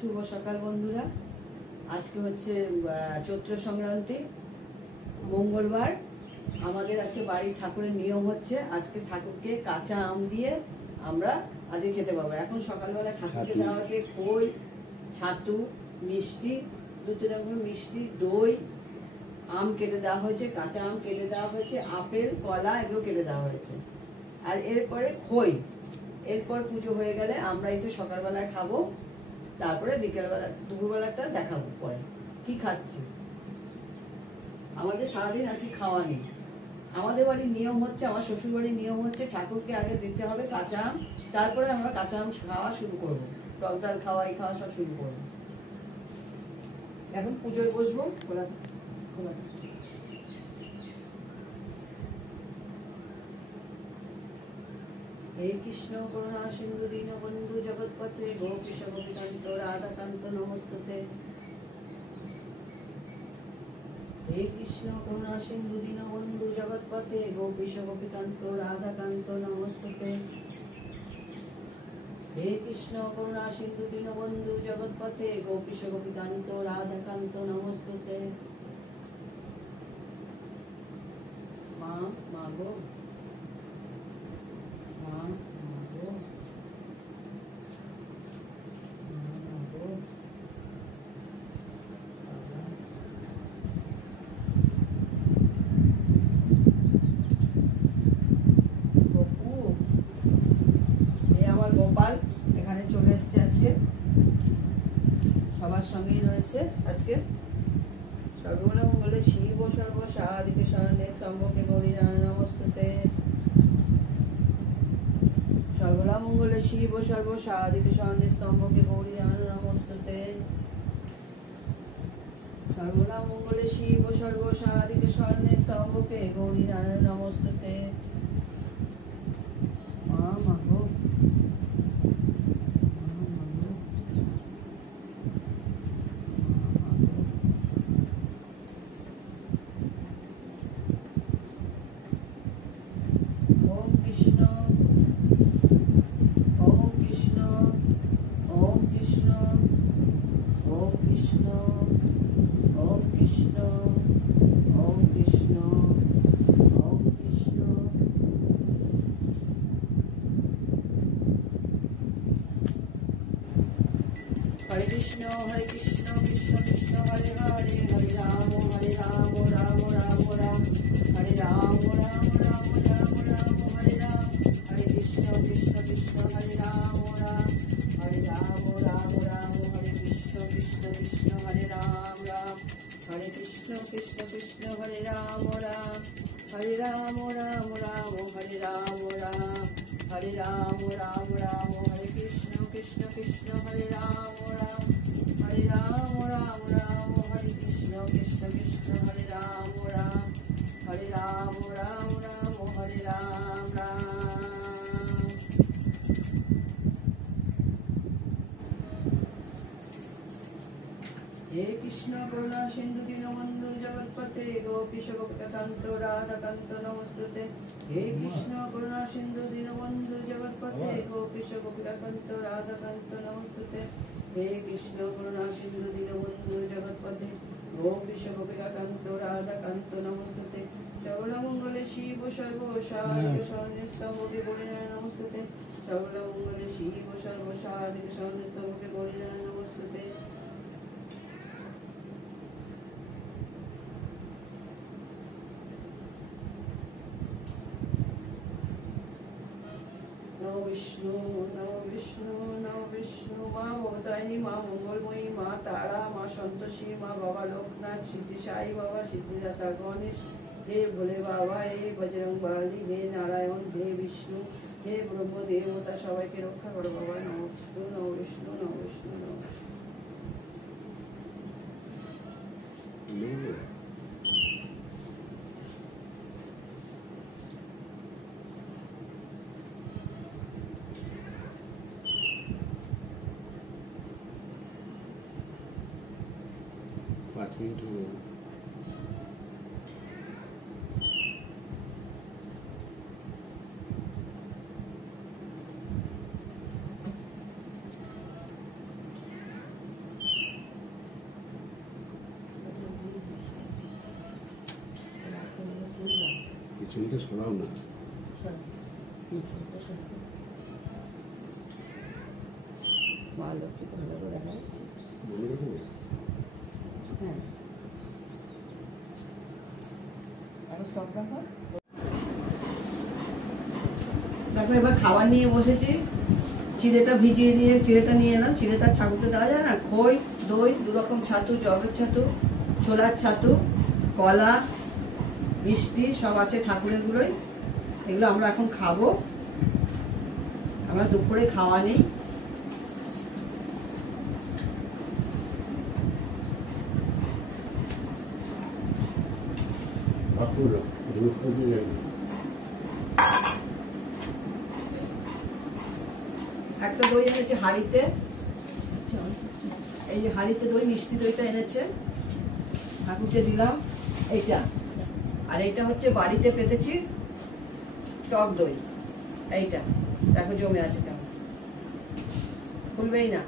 শুভ সকাল বন্ধুরা। আজকে হচ্ছে চৈত্র সংক্রান্তি, মঙ্গলবার। আমাদের আজকে বাড়ির ঠাকুরের নিয়ম হচ্ছে আজকে ঠাকুরকে কাঁচা আম দিয়ে আমরা আজকে খেতে পাবো। এখন সকালবেলা ঠাকুরকে দেওয়া হচ্ছে খই, ছাতু, মিষ্টি, দু তিন রকমের মিষ্টি, দই, আম কেটে দেওয়া হয়েছে, কাঁচা আম কেটে দেওয়া হয়েছে, আপেল, কলা এগুলো কেটে দেওয়া হয়েছে। আর এরপরে খই। এরপর পুজো হয়ে গেলে আমরা একটু সকালবেলায় খাবো, তারপরে বিকেলবেলা দুপুরবেলাটা দেখাবো পরে কি খাচ্ছি। আমাদের সারাদিন আজকে খাওয়া নেই। আমাদের বাড়ির নিয়ম হচ্ছে, আমার শ্বশুর বাড়ির নিয়ম হচ্ছে ঠাকুরকে আগে দিতে হবে কাঁচা আম, তারপরে আমরা কাঁচা আম খাওয়া শুরু করবো, টক ডাল খাওয়া এই খাওয়া সব শুরু করবো। এখন পুজোয় বসবো। হে কৃষ্ণ করুণা সিন্ধু দীনবন্ধু জগৎপতে গোপীশ গোপীকান্ত রাধাকান্ত নমস্তুতে। হে কৃষ্ণ করুণা সিন্ধু দীনবন্ধু জগৎপতে গোপীশ গোপীকান্ত রাধাকান্ত নমস্তুতে। হে কৃষ্ণ করুণা সিন্ধু দীনবন্ধু জগৎপতে গোপীশ গোপীকান্ত রাধাকান্ত নমস্তুতে। মা মাগো গোপাল এখানে চলে এসছে, আজকে সবার সঙ্গেই রয়েছে। আজকে সর্বমঙ্গলে শিব সর্ব সাহাদিকে শরণে স্তম্ভকে গৌরী নমস্তুতে। সর্বমঙ্গলে শিব সর্ব সাহাদিকে শরণে স্তম্ভকে গৌরী নমস্তুতে। সর্বমঙ্গলে শিব সর্ব সাহাদিকে শরণে স্তম্ভকে গৌরী নমস্তুতে। মা মাগো করুণা সিন্ধু দীনবন্ধু জগৎপতে গোপীশ গোপীকান্ত রাধাকান্ত নমস্তুতে। হে কৃষ্ণ করুণা সিন্ধু দীনবন্ধু জগৎপতে গোপীশ গোপীকান্ত রাধাকান্ত নমস্তুতে। হে কৃষ্ণ করুণা সিন্ধু দীনবন্ধু জগৎপতে গোপীশ গোপীকান্ত রাধাকান্ত নমস্তুতে। সর্বমঙ্গলে শিব সর্ব সাহাদিকে শরণে স্তম্ভকে গৌরী নমস্তুতে। সর্বমঙ্গলে শিব সর্ব সাহাদিকে শরণে স্তম্ভকে গৌরী নমস্তুতে। বিষ্ণু নম বিষ্ণু নম বিষ্ণু। মা মমতায়নী, মা মঙ্গলময়ী, মা তারা, মা সন্তোষী, মা বাবা লোকনাথ, সিদ্ধি সাই বাবা, সিদ্ধিদাতা গণেশ, হে ভোলে বাবা, হে বজরং বালি, হে নারায়ণ, হে বিষ্ণু, হে ব্রহ্ম দেবতা, সবাইকে রক্ষা করো বাবা। নম বিষ্ণু নম বিষ্ণু নম বিষ্ণু নম বিষ্ণু। ছবিটা সরাও না। ভালো কি ভালো করে দেখা যাচ্ছে। মনে রাখো। হ্যাঁ, এখন স্টপ রাখো। দেখো এবার খাবার নিয়ে বসেছি। চিড়েটা ভিজিয়ে দিয়ে চিড়েটা নিয়ে এলাম। চিড়েটা ঠাকুরকে দেওয়া যায় না। খই, দই, 2 রকম ছাতু, জবের ছাতু, ছোলার ছাতু, কলা, মিষ্টি সব আছে ঠাকুরের গুলোই। এগুলো আমরা এখন খাবো। আমরা দুপুরে খাওয়া নেই। একটা দই এনেছে হাঁড়িতে। এই যে হাঁড়িতে দই, মিষ্টি দইটা এনেছে, ঠাকুরকে দিলাম এইটা। আর এইটা হচ্ছে বাড়িতে পেতেছি টক দই। এইটা দেখো জমে আছে কেমন, খুলবেই না।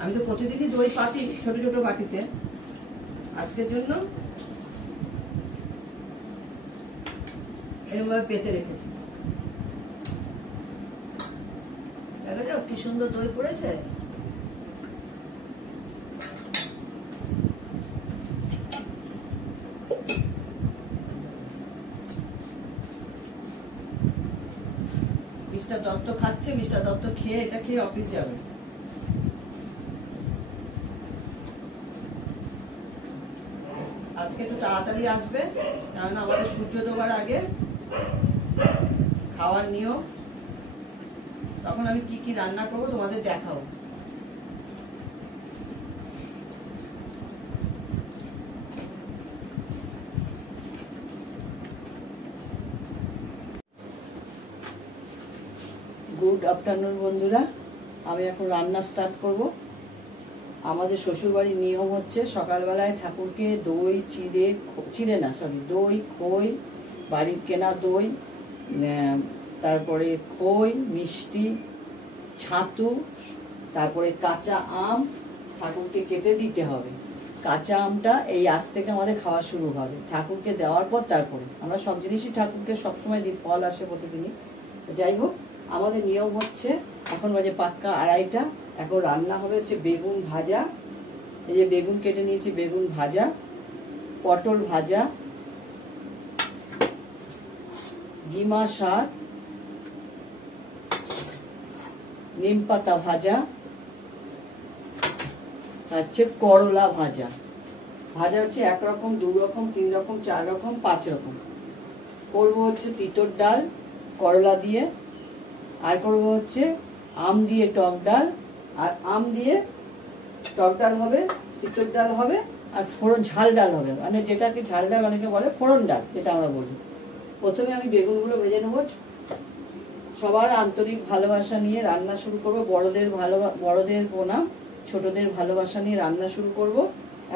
আমি তো প্রতিদিনই দই পাতি ছোট ছোট বাটিতে, আজকের জন্য এরকমভাবে পেতে রেখেছি। দেখা যাও কি সুন্দর দই পড়েছে। মিস্টার দত্ত খাচ্ছে। মিস্টার দত্ত খেয়ে এটা খেয়ে অফিস যাবে। আজকে একটু তাড়াতাড়ি আসবে, কারণ আমাদের সূর্য ডোবার আগে খাওয়ার নিয়ম। তখন আমি কি কি রান্না করবো তোমাদের দেখাবো। গুড আফটারনুন বন্ধুরা, আমি এখন রান্না স্টার্ট করব। আমাদের শ্বশুরবাড়ির নিয়ম হচ্ছে সকালবেলায় ঠাকুরকে দই, দই, খই, বাড়ির কেনা দই, তারপরে খই, মিষ্টি, ছাতু, তারপরে কাঁচা আম ঠাকুরকে কেটে দিতে হবে। কাঁচা আমটা এই আজ থেকে আমাদের খাওয়া শুরু হবে। ঠাকুরকে দেওয়ার পর তারপরে আমরা সব জিনিসই ঠাকুরকে সবসময় দিই, ফল আসে প্রতিদিনই। যাই হোক, আমাদের নিয়ম হচ্ছে এখন বাজে পাক্কা 2:30। এখন রান্না হবে হচ্ছে বেগুন ভাজা। এই যে বেগুন কেটে নিয়েছি, বেগুন ভাজা, পটল ভাজা, গিমা শাক, নিম পাতা ভাজা, হচ্ছে করলা ভাজা। ভাজা হচ্ছে 1 রকম, 2 রকম, 3 রকম, 4 রকম, 5 রকম। করবো হচ্ছে তিতর ডাল করলা দিয়ে, আর করবো হচ্ছে আম দিয়ে টক ডাল, আর আম দিয়ে টক ডাল হবে, তিতর ডাল হবে, আর ফোড়ন ঝাল ডাল হবে। মানে যেটাকে ঝাল ডাল অনেকে বলে, ফোড়ন ডাল যেটা আমরা বলি। প্রথমে আমি বেগুনগুলো ভেজে নেবো। সবার আন্তরিক ভালোবাসা নিয়ে রান্না শুরু করব। বড়দের প্রণাম, ছোটদের ভালোবাসা নিয়ে রান্না শুরু করব।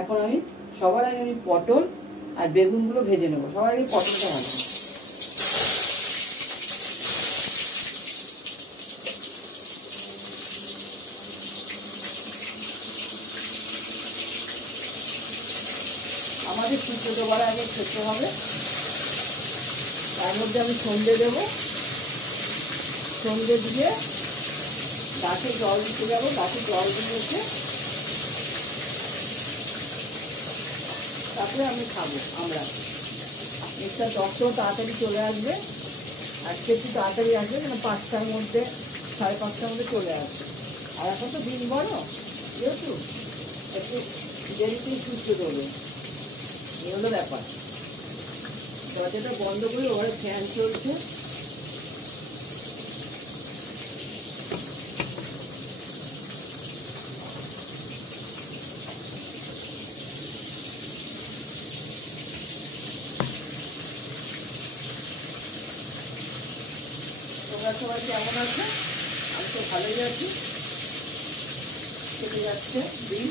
এখন আমি সবার আগে পটল আর বেগুনগুলো ভেজে নেবো। সবার আগে পটলটা ভাজবো। আমাদের সূর্য ডোবার আগে খেতে হবে। তার মধ্যে আমি সন্ধে দেবো। সন্ধে দিয়ে গাছে জল দিতে যাবো। গাছে জল দিয়েছে, তারপরে আমি খাবো। আমরা মিস্টার দত্ত তাড়াতাড়ি চলে আসবে। আজকে একটু তাড়াতাড়ি আসবে, কেন 5টার মধ্যে, 5:30টার মধ্যে চলে আসবে। আর এখন তো দিন বড়, যেহেতু একটু দেরিতেই সূর্য ডোবে। এই হলো ব্যাপার। দরজাটা বন্ধ করে ওর ফ্যান চলছে। তোমরা সবাই কেমন আছে? আমি তো ভালোই আছি। কেটে যাচ্ছে দিন।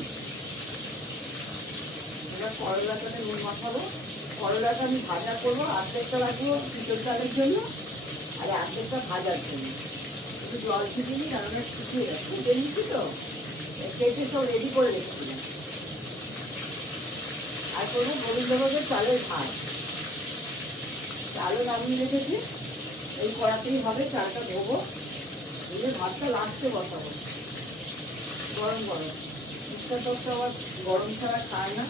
এবার করলাটাতে নুন মাখাবো। করলাটা আমি ভাজা করবো। 1/2টা রাখবো তিতর ডালের জন্য, আর 1/2টা ভাজার জন্য। একটু জল ছিটিয়ে নিই, কারণ শুকিয়ে যাচ্ছে। কেটে নিচ্ছি তো, কেটে সব রেডি করে রেখেছিলাম। আর করবো গোবিন্দভোগের চালের ভাত। চালও নামিয়ে রেখেছি, এই কড়াতেই হবে। চালটা ধোবো, ধুয়ে ভাতটা লাস্টে বসাবো গরম গরম। ইচ্ছা তো আবার গরম ছাড়া খায় না।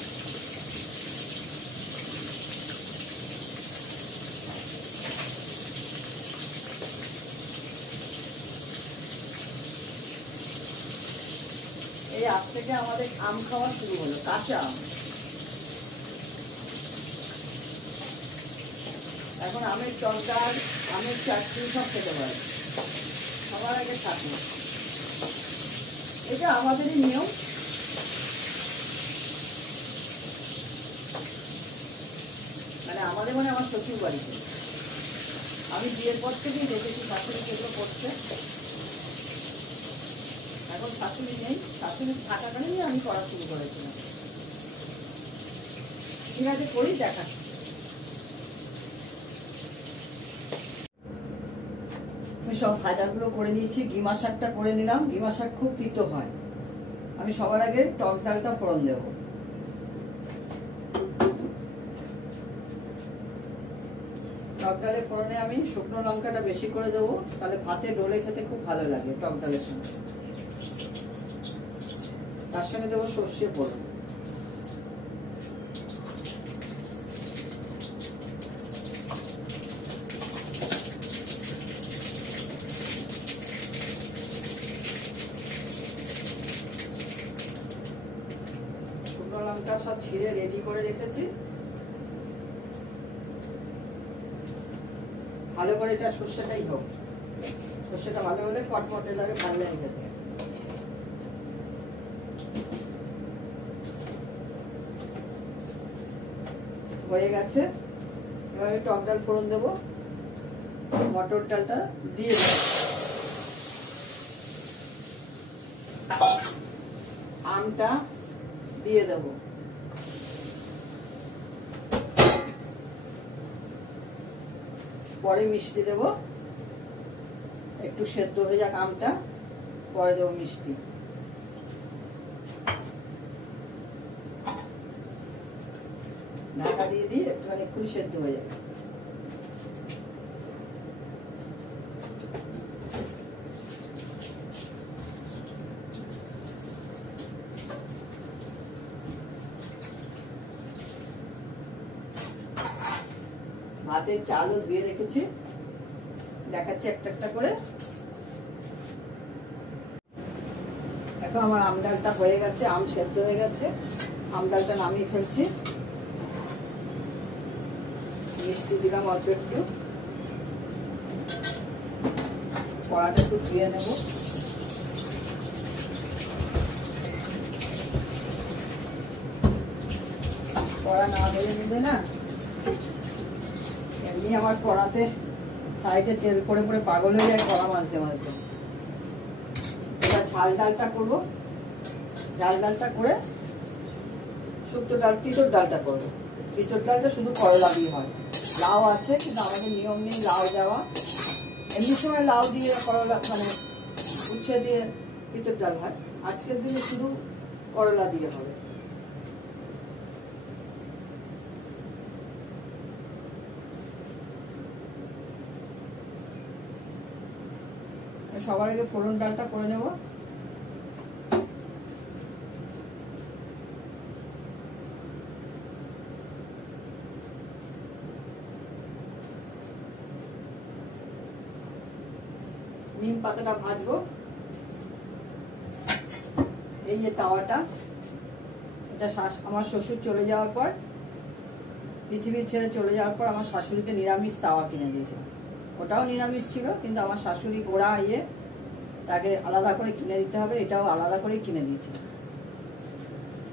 এই আজ থেকে আমাদের আম খাওয়া শুরু হলো, কাঁচা আম। এখন আমের তরকার, আমের চাটনি সব খেতে পারে, সবার আগে থাকবে। এটা আমাদেরই নিয়ম। মানে আমাদের মানে আমার শ্বশুর বাড়িতে আমি বিয়ের পর থেকেই দেখেছি শাশুড়িকে এগুলো করতে। এখন শাশুড়ি নেই, শাশুড়ি থাকাকালীনই আমি করা শুরু করেছিলাম। ঠিক আছে, করি, দেখাচ্ছি। আমি সব ভাজাগুলো করে নিয়েছি। গিমা শাকটা করে নিলাম। গিমা শাক খুব তিতো হয়। আমি সবার আগে টক ডালটা ফোড়ন দেব। টক ডালের ফোড়নে আমি শুকনো লঙ্কাটা বেশি করে দেবো, তাহলে ভাতে ডোলে খেতে খুব ভালো লাগে টক ডালের সঙ্গে। তার সঙ্গে দেবো সর্ষে ফোড়ন। শুকনো লঙ্কা সব ছিঁড়ে রেডি করে রেখেছি। ভালো করে এটা সর্ষেটাই হোক, সর্ষেটা ভালো হলে কটমটে লাগে, ভালো লাগে খেতে। হয়ে গেছে, এবার আমি টক ডাল ফোড়ন দেবো। মটর ডালটা দিয়ে দেবো, আমটা দিয়ে দেবো, পরে মিষ্টি দেবো। একটু সেদ্ধ হয়ে যাক আমটা, পরে দেবো মিষ্টি। ঢাকা দিয়ে দিই, একটুখানি এক্ষুনি সেদ্ধ হয়ে যাবে। ভাতের চালও ধুয়ে রেখেছি, দেখাচ্ছি একটা একটা করে। এখন আমার আম ডালটা হয়ে গেছে, আম সেদ্ধ হয়ে গেছে। আম ডালটা নামিয়ে ফেলছি। মিষ্টি দিলাম অল্প একটু। কড়াটা একটু ধুয়ে নেব। কড়া না ধুয়ে নিলে না, এমনি আমার কড়াতে সাইডে তেল পড়ে পড়ে পাগল হয়ে যায় কড়া মাঝতে মাঝতে। এবার ঝাল ডালটা করবো। ঝাল ডালটা করে শুক্তো ডাল, তিতর ডালটা করবো। তিতর ডালটা শুধু করলা দিয়ে হয়। লাউ আছে, কিন্তু আমাদের নিয়ম নেই লাউ দেওয়া। এমনি সময় লাউ দিয়ে করলা, মানে উচ্ছে দিয়ে তিতর ডাল হয়। আজকের দিনে শুধু করলা দিয়ে হবে। সবার আগে ফোড়ন ডালটা করে নেব। নিম পাতাটা ভাজবো। এই যে তাওয়াটা, এটা আমার শ্বশুর চলে যাওয়ার পর, পৃথিবী ছেড়ে চলে যাওয়ার পর আমার শাশুড়িকে নিরামিষ তাওয়া কিনে দিয়েছে। ওটাও নিরামিষ ছিল, কিন্তু আমার শাশুড়ি গোড়া তাকে আলাদা করে কিনে দিতে হবে, এটাও আলাদা করে কিনে দিয়েছে।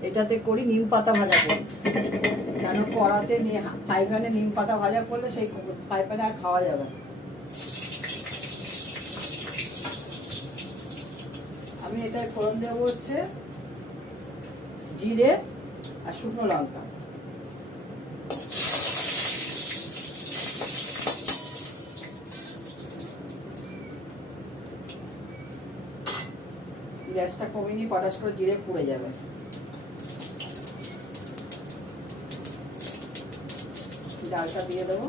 এটাতে করি নিম পাতা ভাজা করি, কেন কড়াতে ফ্রাই প্যানে নিম পাতা ভাজা করলে সেই ফ্রাই প্যানে আর খাওয়া যাবে না। আমি এটায় ফোড়ন দেবো হচ্ছে জিরে আর শুকনো লঙ্কা। গ্যাসটা কমিয়ে নিয়ে পটাশ করে জিরে পুড়ে যাবে। ডালটা দিয়ে দেবো।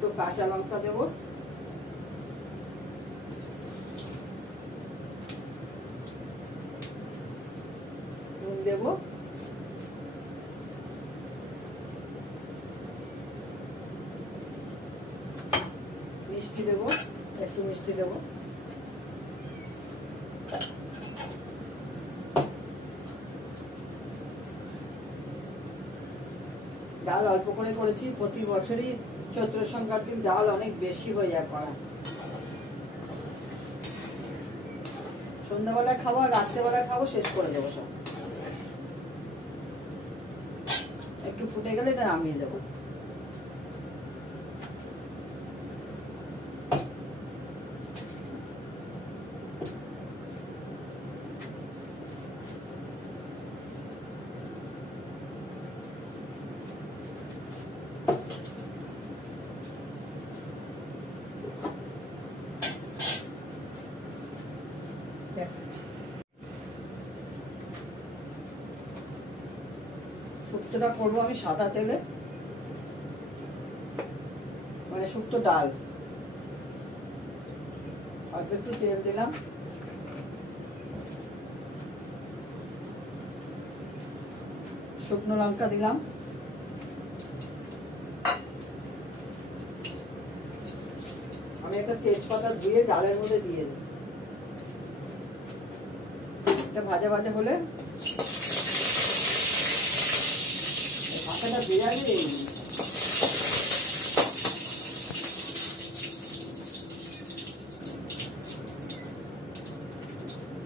দুটো কাঁচা লঙ্কা দেবো, নুন দেবো, মিষ্টি দেবো, একটু মিষ্টি দেবো, ডাল অল্প করে করেছি। প্রতি বছরই চৈত্র সংক্রান্তির ডাল অনেক বেশি হয়ে যায় করা। সন্ধ্যাবেলায় খাবো আর রাত্রেবেলায় খাবো, শেষ করে দেবো সব। একটু ফুটে গেলে এটা নামিয়ে দেবো। শুক্তোটা করবো আমি সাদা তেলে, মানে শুক্তো ডাল। অল্প একটু তেল দিলাম, শুকনো লঙ্কা দিলাম, আমি একটা তেজপাতা ধুয়ে ডালের মধ্যে দিয়ে দিই। এটা ভাজা ভাজা হলে ভাজাটা বিরিয়ানি দিয়ে দিই।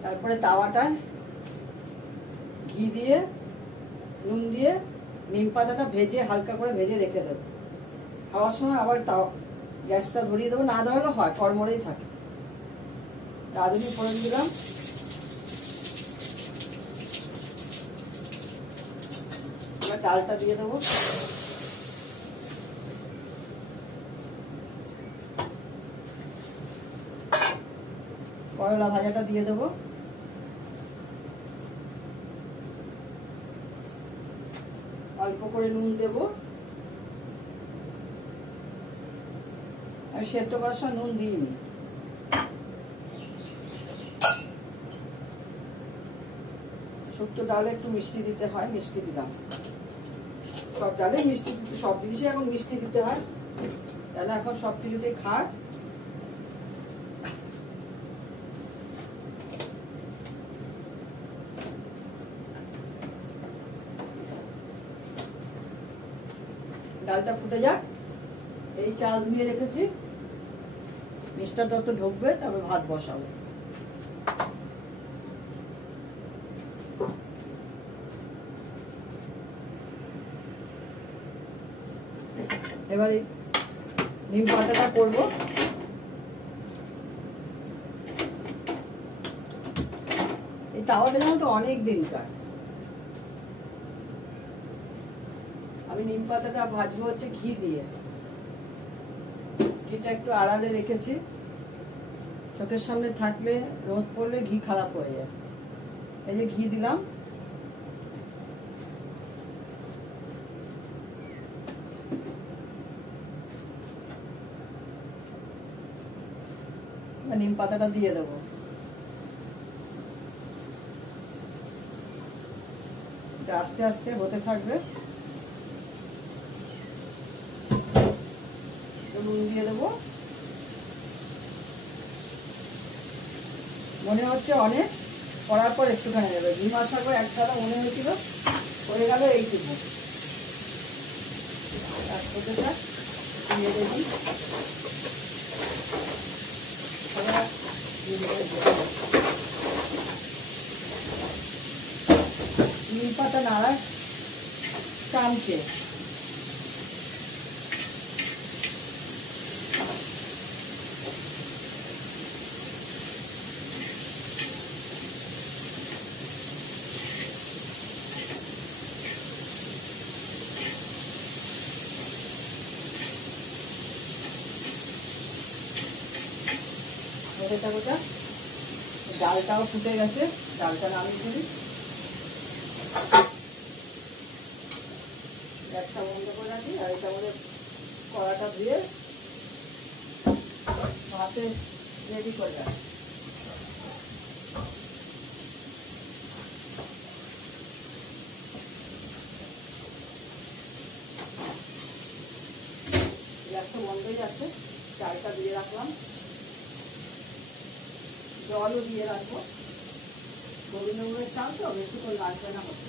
তারপরে তাওয়াটায় ঘি দিয়ে নুন দিয়ে নিম পাতাটা ভেজে হালকা করে ভেজে রেখে দেবো। খাওয়ার সময় আবার তাও গ্যাসটা ধরিয়ে দেবো, না ধরালে হয়, কড়মড়েই থাকে। রাঁধুনি ফোড়ন দিলাম, এবার ডালটা দিয়ে দেবো, করলা ভাজাটা দিয়ে দেবো, অল্প করে নুন দেবো। আমি সেদ্ধ করার সময় নুন দিইনি। শুক্তো ডালে একটু মিষ্টি দিতে হয়, মিষ্টি দিলাম। সব ডালে মিষ্টি, সব জিনিসে এখন মিষ্টি দিতে হয়, কেন এখন সব কিছুতেই খায়। ডালটা ফুটে যাক, এই চাল ধুয়ে রেখেছি, মিষ্টার যত ঢুকবে তারপর ভাত বসাবো। এবারে নিম পাতাটা করবো। এই তাওয়াটা যেমন তো অনেক দিনকার। আমি নিম পাতাটা ভাজবো হচ্ছে ঘি দিয়ে। ঘিটা একটু আড়ালে রেখেছি, চোখের সামনে থাকলে রোদ পড়লে ঘি খারাপ হয়ে যায়। এই যে ঘি দিলাম, নিম পাতাটা দিয়ে দেবো। আস্তে আস্তে হতে থাকবে। নুন দিয়ে দেবো। মনে হচ্ছে অনেক, করার পর একটুখানি দেবে। 2 মাস আগে একটা মনে হয়েছিল, হয়ে গেল এইটুকু। তারপরটা দিয়ে দেবি, নিম পাতা নাড়া টানছে। ডালটাও ফুটে গেছে, ডালটা নামিয়ে দিই। গ্যাসটা বন্ধ করে রাখি, আর এটা মধ্যে কড়াটা দিয়ে ভাতে রেডি করে রাখ। গ্যাসটা বন্ধই আছে, চালটা দিয়ে রাখলাম, জলও দিয়ে রাখবো। গোবিন্দভোগের চাল তো বেশিক্ষণ লাগবে না হতে।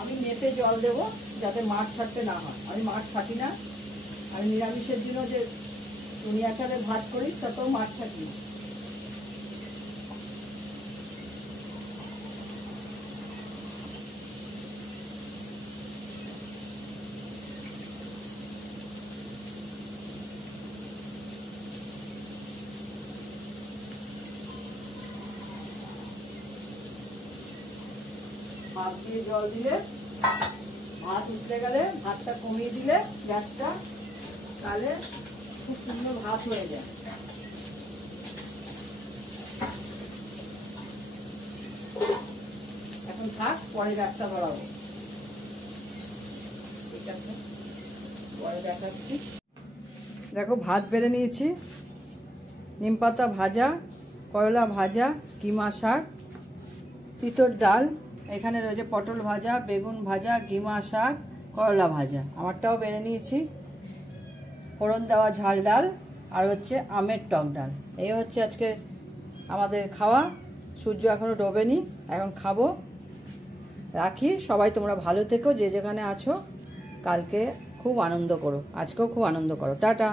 আমি মেপে জল দেব যাতে মাছ ছাড়তে না হয়। আমি মাছ ছাটি না, আমি নিরামিষের জন্য যে দুনিয়া চালে ভাত করি তাতেও মাছ ছাটি না। ভাত দিয়ে জল দিলে, ভাত উঠতে গেলে ভাতটা কমিয়ে দিলে গ্যাসটা, তাহলে খুব সুন্দর ভাত হয়ে যায়। এখন থাক, পরে গ্যাসটা বাড়াবো। ঠিক আছে, পরে দেখাচ্ছি। দেখো ভাত বেড়ে নিয়েছি, নিম পাতা ভাজা, করলা ভাজা, কিমা শাক, তিতর ডাল, এখানে রয়েছে পটল ভাজা, বেগুন ভাজা, কিমা শাক, করলা ভাজা। আমারটাও বেড়ে নিয়েছি, ফোড়ন দেওয়া ঝাল ডাল, আর হচ্ছে আমের টক ডাল। এই হচ্ছে আজকে আমাদের খাওয়া। সূর্য এখনও ডোবেনি, এখন খাবো। রাখি, সবাই তোমরা ভালো থেকো, যে যেখানে আছো। কালকে খুব আনন্দ করো, আজকেও খুব আনন্দ করো। টাটা।